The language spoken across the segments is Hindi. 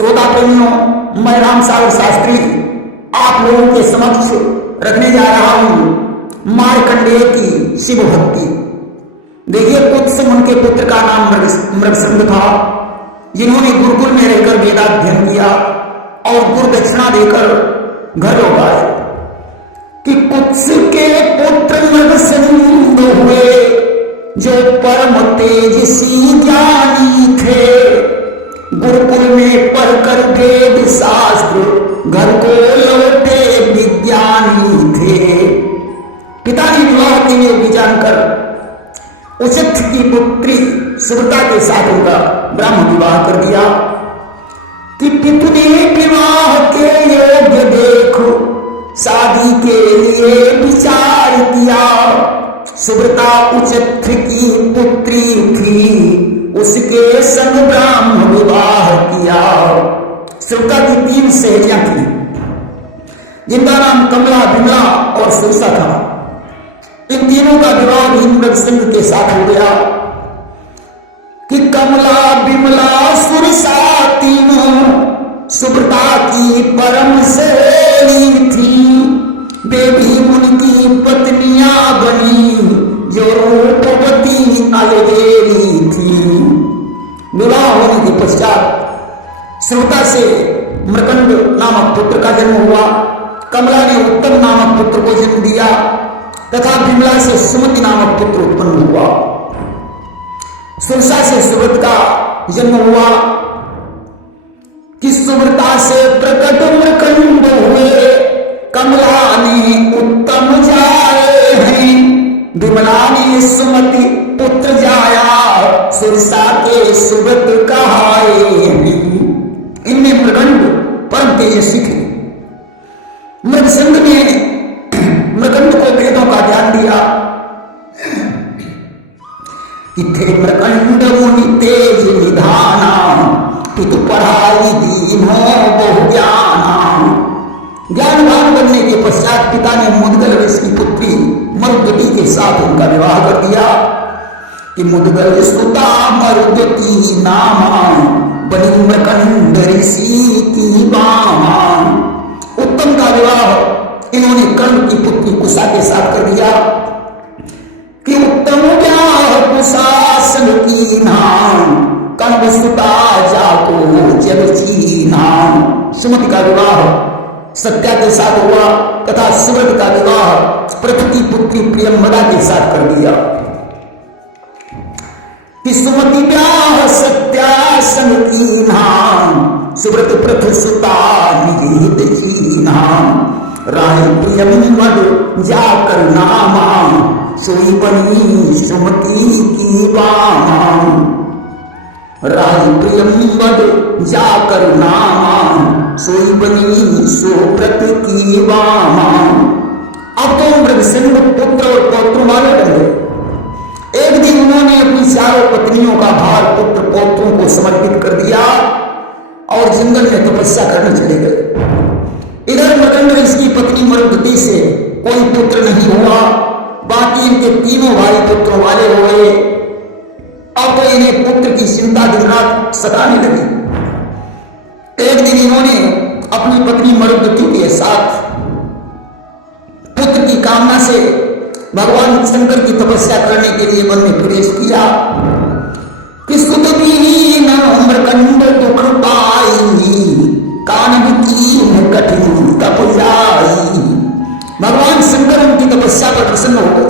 श्रोता प्रेमियों, मैं राम सागर शास्त्री आप लोगों के समक्ष रखने जा रहा हूं मार्कंडेय की शिव भक्ति। देखिए, कुत्स उनके पुत्र का नाम मृगसंग था, जिन्होंने गुरुकुल में रहकर वेदाध्ययन किया और गुरु दक्षिणा देकर घर लौट आए कि कुत्स के पुत्र मृगसंग हुए, जो परम तेजसी ज्ञानी थे। गुरुकुल में पढ़कर वेद शास्त्र घर को लौटे विज्ञानी थे। पिता ने विवाह के लिए जानकर उचित की पुत्री सुव्रता के साथ उनका ब्राह्मण विवाह कर दिया कि पितु ने विवाह के योग्य देखो शादी के लिए विचार किया। सुव्रता उचित की पुत्री थी, उसके संग ब्राह्मण विवाह किया। सुव्रता की 3 सहेलियां थी, जिनका नाम कमला, बिमला और सुरसा था। इन तीनों का विवाह भी मृगसंग के साथ हो गया कि कमला, बिमला, सुरसा तीनों सुव्रता की परम सहेली थी। वे भी उनकी पत्नियां बनी, जो रूपवती अलगेली थी। विवाह होने के पश्चात सुव्रता से मृकंड नामक पुत्र का जन्म हुआ। कमला ने उत्तम नामक पुत्र को जन्म दिया तथा बिमला से सुमति नामक पुत्र उत्पन्न हुआ। सुरसा से सुव्रत का जन्म हुआ कि सुव्रता से प्रकट मृकंड हुए। कमला ने उत्तम जाए हैं, बिमला ने सुमति पुत्र जाया, सुरसा के सुव्रत कहाए हैं। इनमें मृकंड परम तेजस्वी थे। मृगसंग ने मृकंड को वेदों का ज्ञान दिया कि थे मृकंड मुनि तेज निधाना, पितु पढ़ाई दीनो बहु ज्ञाना। ज्ञानवान बनने के पश्चात पिता ने मुदगल वंश की पुत्री मरुदती के साथ उनका विवाह कर दिया कि मुदगल सुता मरुदती नामा, बनी मृकंड ऋषि की बामा। उत्तम का विवाह इन्होंने कर्ण की पुत्री कुशा के साथ कर दिया कि उत्तम ब्याह कुशासन की नाम, कर्ण सुता जाको जग चीना। सुमति का विवाह सत्या के साथ हुआ तथा सुव्रत का विवाह पृथु की पुत्री प्रियंवदा के साथ कर दिया कि सुमति ब्याह सत्यासन की नाम, सुव्रत पृथु सुता निहित जी नाम। राय प्रियंवद जाकर नामा, सोई बनी सुमति की बामा। राय प्रियंवद जाकर नामा, सोई बनी सुव्रत की बामा। अब तो मृगसंग पुत्र और पौत्र वाले बन गए। एक दिन उन्होंने अपनी चारों पत्नियों का भार पुत्र पौत्रों को समर्पित कर दिया और जंगल में तपस्या करने चले गए। इधर मृकंड इसकी पत्नी मरुदती से कोई पुत्र नहीं हुआ, बाकी इनके तीनों भाई पुत्रों वाले हो गए। अब तो इन्हें पुत्र की चिंता दिन रात सताने लगी। एक दिन इन्होंने अपनी पत्नी मरुदती के साथ पुत्र की कामना से भगवान शंकर की तपस्या करने के लिए मन में प्रवेश किया कि सुतविहीन मृकंड दुख पाई, कानन कीन कठिन तप जाई। भगवान शंकर उनकी तपस्या पर प्रसन्न हो गए।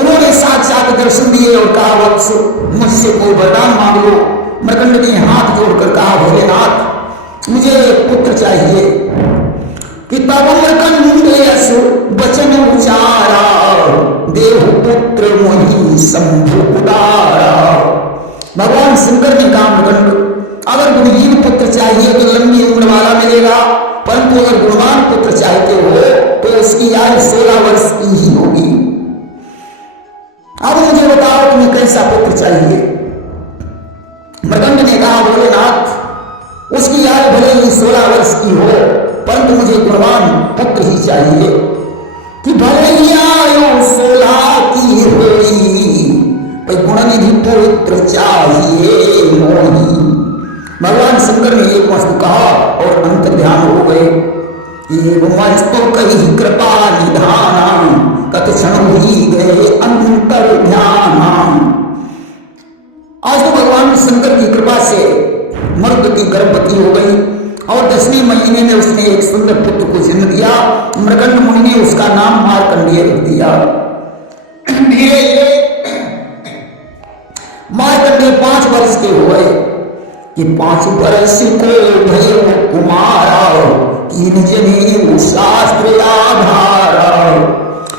उन्होंने साक्षात दर्शन दिए और कहा, वत्स मुझसे कोई वरदान मांग लो। मृकंड ने हाथ जोड़कर कहा, भोलेनाथ मुझे एक पुत्र चाहिए। कि तब मृकंड यश वचन उचारा, देव पुत्र मोहि शंभु उदारा। भगवान शंकर ने कहा, मृकंड अगर गुणहीन पुत्र चाहिए तो लंबी उम्र वाला मिलेगा, परंतु अगर गुणवान पुत्र चाहते हो तो उसकी आयु 16 वर्ष की ही होगी। अब मुझे बताओ तुम्हें कैसा पुत्र चाहिए। मृकंड ने कहा, भोलेनाथ उसकी आयु भले ही 16 वर्ष की हो, परंतु मुझे गुणवान पुत्र ही चाहिए। कि भले ही आयु 16 की होई, पर गुणनिधि पुत्र चाहिए मोही। भगवान शंकर ने एक वस्तु कहा और अंतर ध्यान हो गए। मस्तु कही कृपा निधान तत्क्षण ही गए अंतर ध्यान। आज तो भगवान शंकर की कृपा से मर्द की गर्भवती हो गई और 10वें महीने में उसने एक सुंदर पुत्र को जन्म दिया। मृगंड मुनि ने उसका नाम मार्कंडेय रख दिया। मार्कंडेय 5 वर्ष के हुए कि 5 वर्ष को भय कुमारा कीन जने शास्त्र आधारा।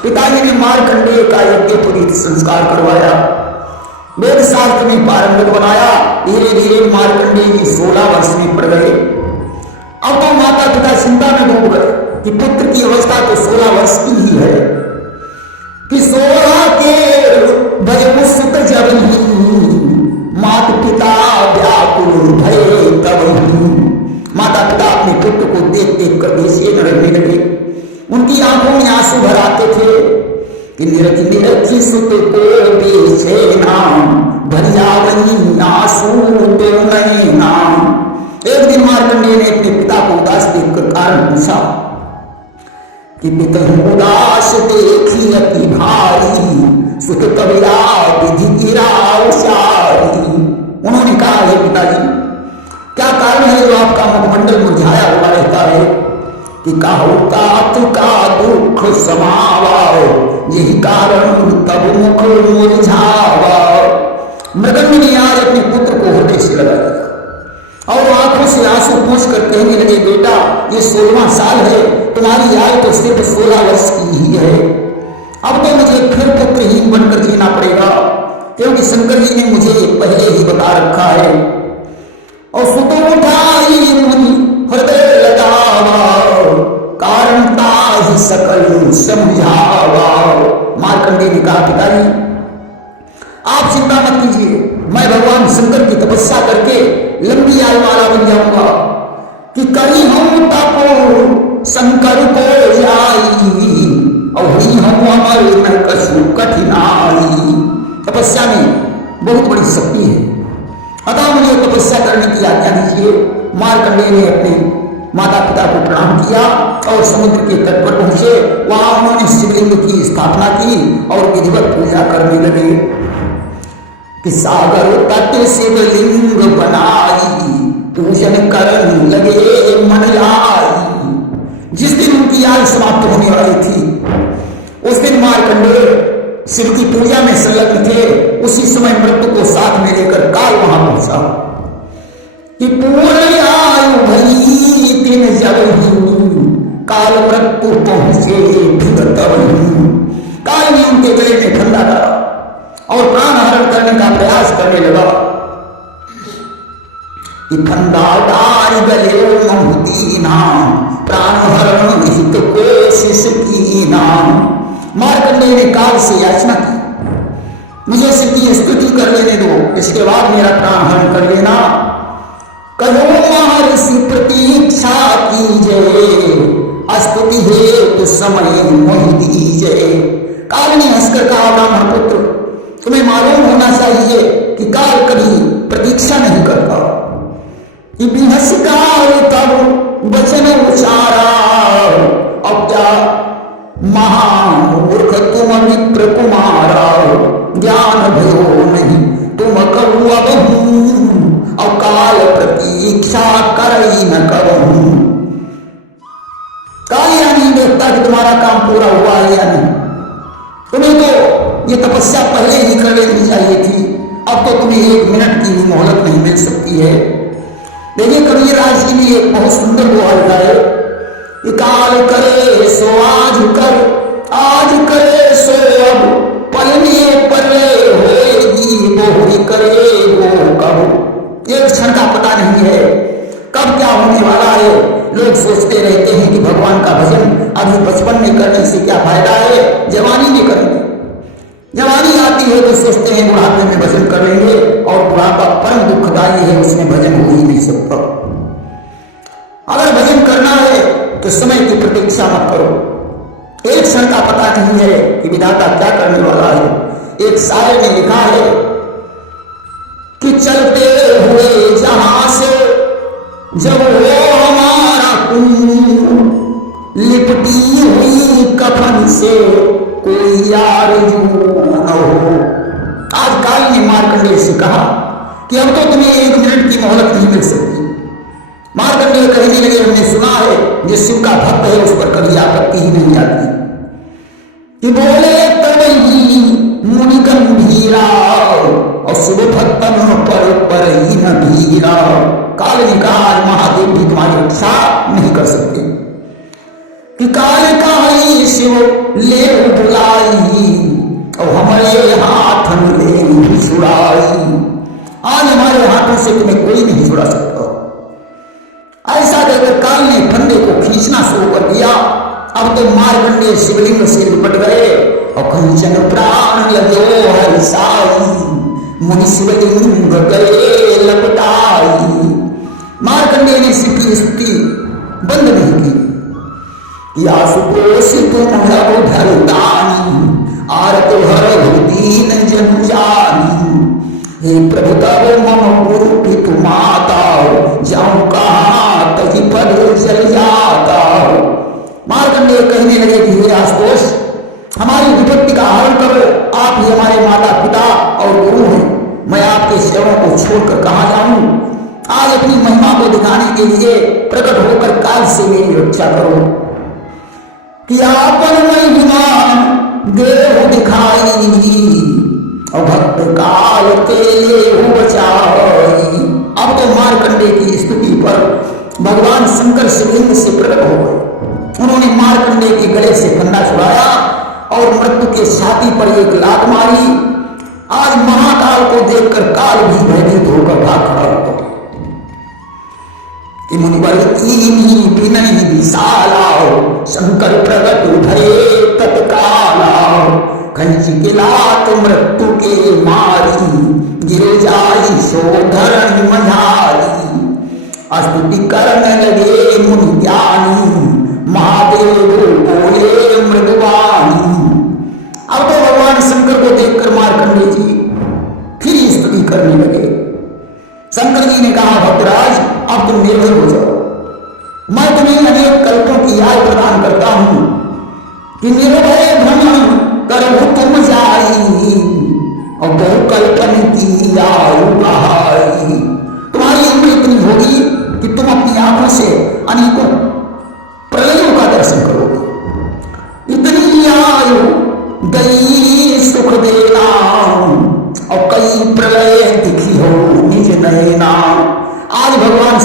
पिताजी ने मार्कंडेय का यज्ञोपवीत संस्कार करवाया, वेद शास्त्र में पारंगत बनाया। धीरे धीरे मार्कंडेय की 16 वर्ष में पड़ गए। अब तो माता पिता चिंता में डूब गए कि पुत्र की अवस्था तो 16 वर्ष की ही है कि 16 के भय सुत जब मात पिता व्याकुल भय तब। माता पिता अपने पुत्र को देख देख कर बेचैन रहने लगे। उनकी आंखों में आंसू भर आते थे कि निरख निरखी सुत को बेचैना भरियावनी आंसू तो नैना। एक दिन मार्कंडेय ने अपने पिता को उदास देखकर कारण पूछा कि पिता उदास देखी अति भारी सुख कबीरा विधि गिरा उचारी। उन्होंने कहा, हे पिताजी, क्या कारण है जो आपका मुखमंडल मुरझाया हुआ रहता है? कि कहो तात का दुख समावा यही कारण तब मुख मुरझावा। मृगंड ने आज अपने पुत्र को हृदय से लगा दिया और आंखों से आंसू पूछ कर कहने लगे, बेटा ये 16वां साल है, तुम्हारी आयु तो सिर्फ 16 वर्ष की ही है। अब तो मुझे फिर पुत्रहीन बनकर जीना पड़ेगा, क्योंकि शंकर जी ने मुझे पहले ही बता रखा है। और सुतो उठाई मुनि हृदय लगावा कारण ताहि सकल समझावा। मार्कंडेय ने कहा, पिताजी आप चिंता मत कीजिए, मैं भगवान शंकर की तपस्या करके लंबी आयु वाला बन जाऊंगा कि करी हम तपो शंकर को जाई और ही हम अमर न कछु कठिनाई। तपस्या में बहुत बड़ी शक्ति है, अतः मुझे तपस्या करने की आज्ञा दीजिए। मार्कंडेय ने अपने माता पिता को प्रणाम किया और समुद्र के तट पर पहुंचे। वहां उन्होंने शिवलिंग की स्थापना की और विधिवत पूजा करने लगे कि सागर तट शिवलिंग बनाई पूजन करने लगे मन लाई। जिस दिन उनकी आयु समाप्त होने वाली थी उस दिन मार्कंडेय शिव की पूजा में संलग्न थे। उसी समय मृत्यु को साथ में लेकर काल वहां पहुंचा कि पूर्ण आयु भई दिन जब काल मृत्यु पहुंचे काल ने उनके गले में ठंडा डाला और प्राण हरण करने का प्रयास करने लगा कि ठंडा डाल गले महुती नाम प्राण हरण हित कोशिश की नाम। मार्कंडेय ने काल से याचना की, मुझे शिव की स्तुति कर लेने दो, इसके बाद मेरा प्राण हरण कर लेना। कहो महर्षि प्रतीक्षा कीजिए स्तुति हेतु समय मोहि दीजिए। काल ने हंसकर कहा, ब्राह्मण पुत्र, तुम्हें मालूम होना चाहिए कि काल कभी प्रतीक्षा नहीं करता। कि बिहस काल तब वचन उचारा अब क्या महामूर्ख तुम विप्र कुमारा ज्ञान भयो नहीं तुम कहू अब अकाल प्रतीक्षा करई न करूं। काल यानी देखता कि तुम्हारा काम पूरा हुआ है या नहीं। तुम्हें तो ये तपस्या पहले ही कर लेनी चाहिए थी, अब तो तुम्हें 1 मिनट की भी मोहलत नहीं मिल सकती है। देखिए कबीरदास जी ने एक बहुत सुंदर दोहा लिखा है, काल करे सो आज कर, आज करे सो अब, पलने पले होएगी बहुरी करे वो कब। एक क्षण का पता नहीं है कब क्या होने वाला है। लोग सोचते रहते हैं कि भगवान का भजन अभी बचपन में करने से क्या फायदा है, जवानी में करेंगे। जवानी आती है तो सोचते हैं बुढ़ापे में भजन कर लेंगे, और बुढ़ापा परम दुखदायी है, उसमें भजन हो ही नहीं सकता। अगर भजन करना है तो समय की प्रतीक्षा मत करो। एक क्षण का पता नहीं है कि विधाता क्या करने वाला है। एक शायर ने लिखा है कि चलते हुए जहां से जब वो हमारा लिपटी हुई कफन से कोई आरज़ू न हो। आज काल ने मार्कंडेय से कहा कि अब तो तुम्हें 1 मिनट की मोहलत नहीं मिल सकती। मार्कंडेय कहने लगे, हमने सुना है जिस शिव का भक्त है उस पर कभी आपत्ति ही नहीं आती। कि बोले तभी मुनि गंभीरा और शिव भक्तन पर ही न भीरा। काल ने कहा, आज महादेव भी तुम्हारी रक्षा नहीं कर सकते। कि काल का ही शिव ले बुलाई और हमारे हाथ ले छुड़ाई। आज हमारे हाथों से तुम्हें कोई नहीं छुड़ा सकता। ऐसा कहकर काल ने फंदे को खींचना शुरू कर दिया। अब तो मार्कंडेय शिवलिंग से लिपट गए और कंचन प्राण लगे हरिसाई, मुनि शिवलिंग गए लपटाई। मार्कंडेय ने शिव की स्तुति बंद नहीं की। या सुपोषि तुम लघु धरदानी आरत हर दीन जन जानी। हे प्रभु तब मम गुरु पितु माता जाऊं कहाँ तही पद जल जाता। मार्कंडेय कहने लगे कि हे आशुतोष, हमारी विपत्ति का हरण करो। आप ही हमारे माता पिता और गुरु हैं। मैं आपके सेवकों को छोड़कर कहाँ जाऊं। आज अपनी महिमा को दिखाने के लिए प्रकट होकर काल से मेरी रक्षा करो। कि आपन महिमा देव दिखाई और भक्त काल के लिए बचाई। अब तो मार्कंडेय की स्तुति पर भगवान शंकर शिवलिंग से प्रकट हो गए। उन्होंने मार्कंडेय के गले से फंदा छुड़ाया और मृत्यु के छाती पर एक लात मारी। आज महाकाल को देखकर काल भी भयभीत होकर भाग खड़ा होता। कि मुनिवर कीनी विनय विशाला शंकर प्रगट भये तत्काला। खंच के लात मृत्यु के मारी गिर जाई सो धरण मझारी। स्तुति करने लगे मुनि ज्ञानी महादेव बोले मृदुवाणी। अब तो भगवान शंकर को देखकर मार्कंडेय जी फिर स्तुति करने लगे। शंकर जी ने कहा, भक्तराज अब तुम निर्भय हो जाओ। मैं तुम्हें अनेक कल्पों की आयु प्रदान करता हूं कि निर्भय भ्रमण करहु तुम जाई और बहु कल्पन की आयु बहाई। तुम्हारी उम्र इतनी होगी कि तुम अपनी आंखों से अनेकों प्रलयों का दर्शन करोगे। इतनी आयु गई सुख देना और कई प्रलय दिखी हो निज नयना। आज भगवान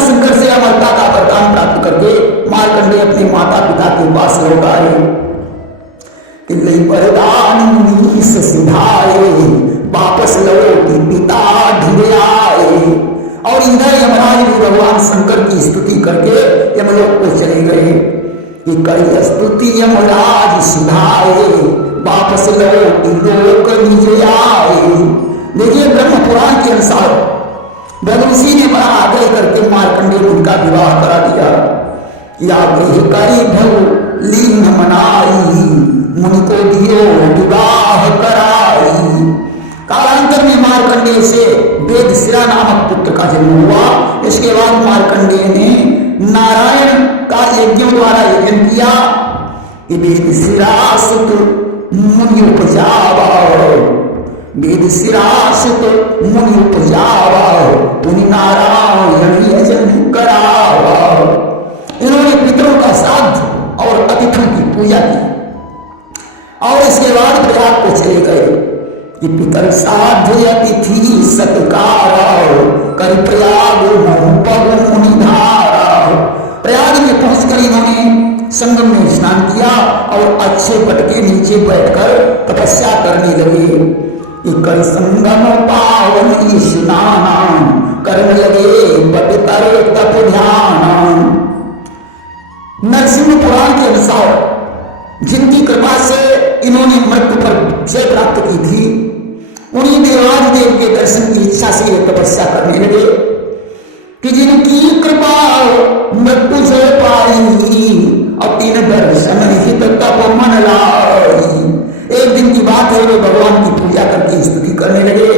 शंकर से अमरता का वरदान प्राप्त करके मार्कंडेय अपने माता पिता के पास लौट आए। वरदान सिधाए वापस लौटे पिता ढूंढे आए। और इधर यमराज भी भगवान शंकर की स्तुति करके यमलोक को चले गए। कि कई स्तुति यमराज सिधाए वापस लौटे लोक निज आए। देखिए, ब्रह्म पुराण के अनुसार भगवती ने बड़ा आग्रह करके मार्कंडेय मुनि का विवाह करा दिया। या करी भव लीन मनाई मुनि को दियो विवाह कराई। कालांतर में मार्कंडेय से वेदशिरा नामक पुत्र का जन्म हुआ। इसके बाद मार्कंडेय ने नारायण का यज्ञों द्वारा यजन किया। वेदशिरा सुत मुनि उपजावा वेदशिरा सुत मुनि उपजावा मुनि नारायण यजन करावा। इन्होंने पितरों का श्राद्ध और अतिथियों की पूजा की और इसके बाद प्रयाग को चले गए। कि पितर श्राद्ध अतिथि सत्कार कर प्रयाग मुनिधारा। प्रयाग में पहुंचकर इन्होंने संगम में स्नान किया और अच्छे बट के नीचे बैठकर तपस्या करने लगे। कर संगम पावन स्नान करने लगे बट करे तप ध्यान। नरसिंह पुराण के अनुसार जिनकी कृपा से इन्होंने मृत्यु पर विजय प्राप्त की थी, उन्हीं देवाधिदेव के दर्शन की इच्छा से ये तपस्या करने लगे। कि जिनकी कृपा मृत्यु से पाई और तीन दर्शन हित तप मन लाई। एक दिन की बात है, वे भगवान की पूजा करके स्तुति करने लगे।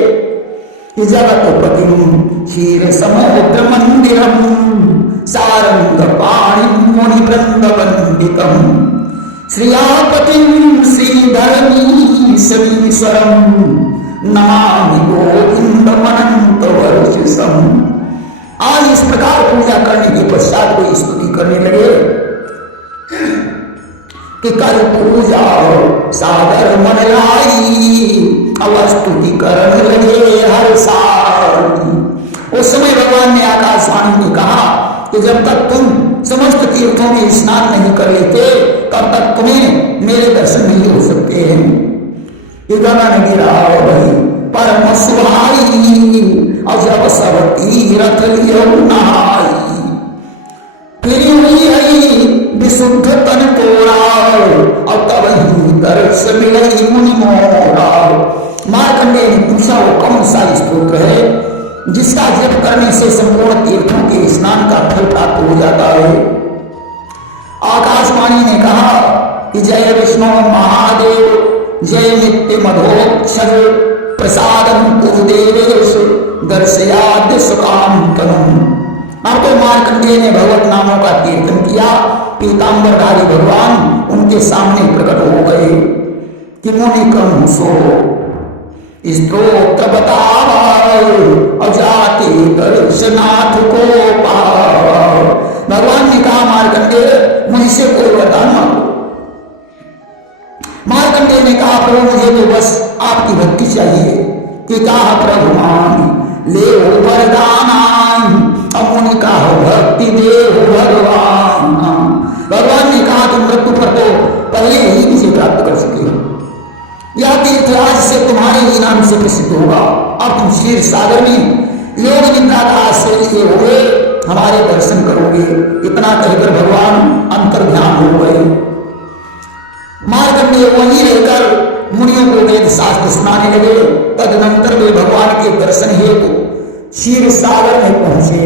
जगत पति क्षीर किं श्रीधरमी समीश्वरम नमामि गोविंदमनंत वर्चसम। आज इस प्रकार पूजा करने के पश्चात कोई स्तुति करने लगे कि कल पूजा सागर मन लाई, अब स्तुति करने लगे हर साल। उस समय भगवान ने आकाशवाणी में कहा कि जब तक तुम समस्त तीर्थों में स्नान नहीं कर लेते तब तक तुम्हें मेरे दर्शन नहीं हो सकते हैं। गगन गिरा भाई परम सुहाई, और जब सब तीरथ लियो नहाई, फिर आई विशुद्ध तन तोड़ा, और तब ही दर्श मिले मुनि मोरा। मार्कंडेय ने पूछा वो कौन सा स्तोत्र है जिसका जप करने से संपूर्ण तीर्थों के स्नान का फल प्राप्त हो जाता है। आकाशवाणी ने कहा कि जय विष्णु महादेव, जय नित्य मधोक्षर प्रसादम कुरुदेवेश दर्शयाद्य सुकाम तनुम। अब तो मार्कंडेय ने भगवत नामों का कीर्तन किया। पीतांबरधारी भगवान उनके सामने प्रकट हो गए कि मुनि कम सो स्तोत्र बताओ, जाति दर्शनाथ को पाओ। भगवान ने कहा मार्कंडेय मुझसे कोई वरदान मांगो। मार्कंडेय ने कहा प्रभु मुझे तो बस आपकी भक्ति चाहिए। कि कहा प्रभु मान ले वरदान, अब मुनि कहा भक्ति दे भगवान। भगवान ने कहा तुम मृत्यु पर तो पहले ही मुझे प्राप्त कर सके हो, यह तीर्थ आज से तुम्हारे ही नाम से प्रसिद्ध होगा। अब तुम क्षीर सागर में योग निद्रा का आश्रय लिए हुए हमारे दर्शन करोगे। इतना कहकर भगवान अंतर्ध्यान हो गए। मार्कंडेय वहीं रहकर मुनियों को वेद शास्त्र सुनाने लगे। तदनंतर वे भगवान के दर्शन हेतु क्षीर सागर में पहुंचे।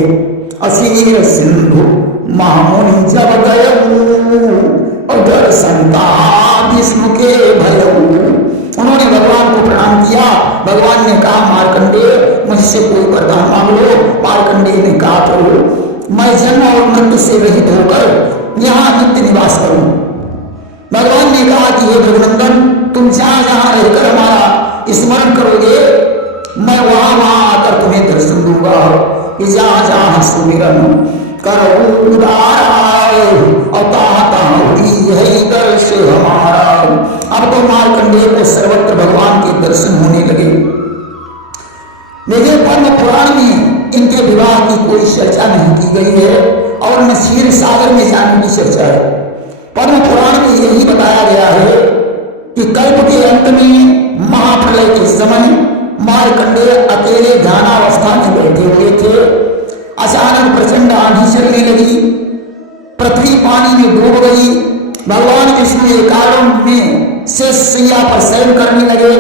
असीर सिंधु महामुनि जब गए, और दर्शन का विष्णु के भय। उन्होंने भगवान को प्रणाम किया। भगवान ने कहा मार्कंडेय मुझसे कोई वरदान मांग लो। मार्कंडेय ने कहा प्रभु मैं जन्म और मृत्यु से रहित होकर यहाँ नित्य निवास करूं। भगवान ने कहा कि हे रघुनंदन तुम जहां जहां रहकर हमारा स्मरण करोगे मैं वहां वहां आकर तुम्हें दर्शन दूंगा। कि जहां जहां सुमिरन करो यही दर्श हमारा। अब तो मार्कंडेय को सर्वत्र भगवान के दर्शन होने लगे। मेरे पद्म पुराण में इनके विवाह की कोई चर्चा नहीं की गई है और न क्षीर सागर में जाने की चर्चा है। पद्म पुराण में यही बताया गया है कि कल्प के अंत में महाप्रलय के समय मार्कंडेय अकेले ध्यानावस्था में बैठे हुए थे। अचानक प्रचंड आंधी चलने लगी, पृथ्वी पानी में डूब गई। भगवान विष्णु एकांत में शैया पर शयन करने लगे।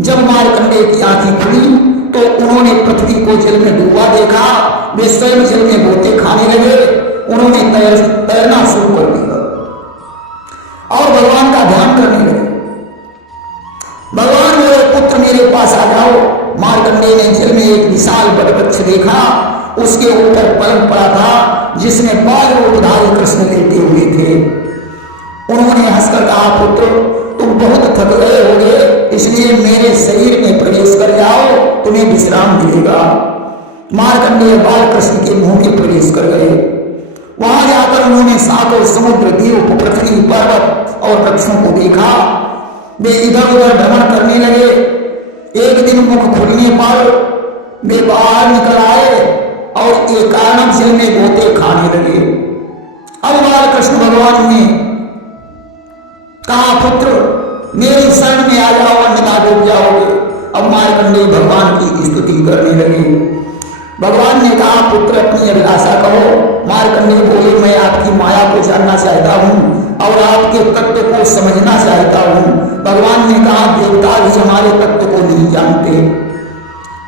जब मार्कंडेय की आंखें खुली तो उन्होंने पृथ्वी को जल में डूबा देखा। वे स्वयं जल में गोते खाने लगे। उन्होंने तैरना शुरू कर दिया और भगवान का ध्यान करने लगे। भगवान बोले पुत्र मेरे पास आ जाओ। मार्कंडेय ने जल में एक विशाल वटवृक्ष देखा। उसके ऊपर पलंग पड़ा था जिसमें बाल रूपधारी कृष्ण लेटे हुए थे। उन्होंने हंसकर कहा पुत्र तुम बहुत थक गए होगे, इसलिए मेरे शरीर में प्रवेश कर जाओ, तुम्हें विश्राम मिलेगा। मार्कंडेय बाल कृष्ण के मुंह में प्रवेश कर गए। वहां जाकर उन्होंने सातों समुद्र, द्वीप, पृथ्वी, पर्वत और वृक्षों को देखा। वे इधर उधर भ्रमण करने लगे। एक दिन मुख खुलने पर वे बाहर निकल आए और एकानक जल में गोते खाने लगे। अब बाल कृष्ण भगवान ने कहा पुत्र मेरी शरण में आ जाओ अन्यथा डूब जाओगे। अब मार्कंडेय भगवान की स्तुति करने लगे। भगवान ने कहा पुत्र अपनी अभिलाषा कहो। मार्कंडेय बोले मैं आपकी माया को जानना चाहता हूँ और आपके तत्व को समझना चाहता हूँ। भगवान ने कहा देवता भी हमारे तत्व को नहीं जानते,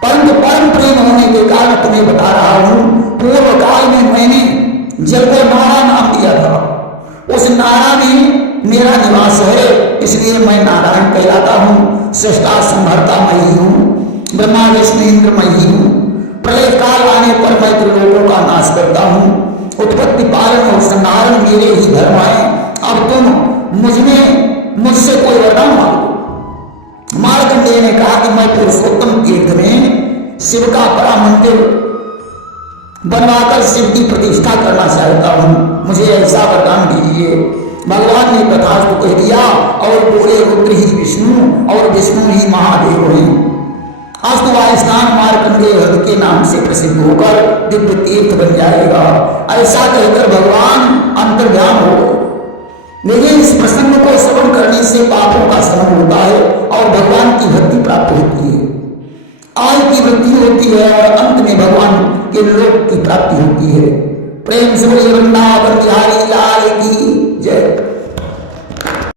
परंतु परम प्रेम होने के कारण तुम्हें बता रहा हूँ। पूर्व काल में मैंने जल को नारा नाम दिया था। उस नारा में मेरा निवास है, इसलिए मैं नारायण कहलाता हूँ। सृष्टा संहर्ता मैं ही हूँ, ब्रह्मा विष्णु इंद्र मैं ही हूँ। प्रलय काल आने पर मैं त्रिलोकों का नाश करता हूँ। उत्पत्ति पालन और संहारण मेरे ही धर्म है। अब तुम मुझमें मुझसे कोई वरदान मांगो। मार्कंडेय ने कहा कि मैं पुरुषोत्तम तीर्थ में शिव का बड़ा मंदिर बनवाकर शिव की प्रतिष्ठा करना चाहता हूं, मुझे ऐसा वरदान दीजिए। भगवान ने तथास्तु कह दिया और बोले रुद्र ही विष्णु और विष्णु ही महादेव हैं। अस्तु वह स्थान मार्कंडेय हृद के नाम से प्रसिद्ध होकर दिव्य तीर्थ बन जाएगा। ऐसा कहकर भगवान अंतर्ध्यान हो गए। लेकिन इस प्रसंग को श्रवण करने से पापों का शमन होता है और भगवान की भक्ति प्राप्त होती है, आय की वृद्धि होती है और अंत में भगवान के लोक की प्राप्ति होती है। प्रेम से बोलिए वृंदावन बिहारी लाल की जय।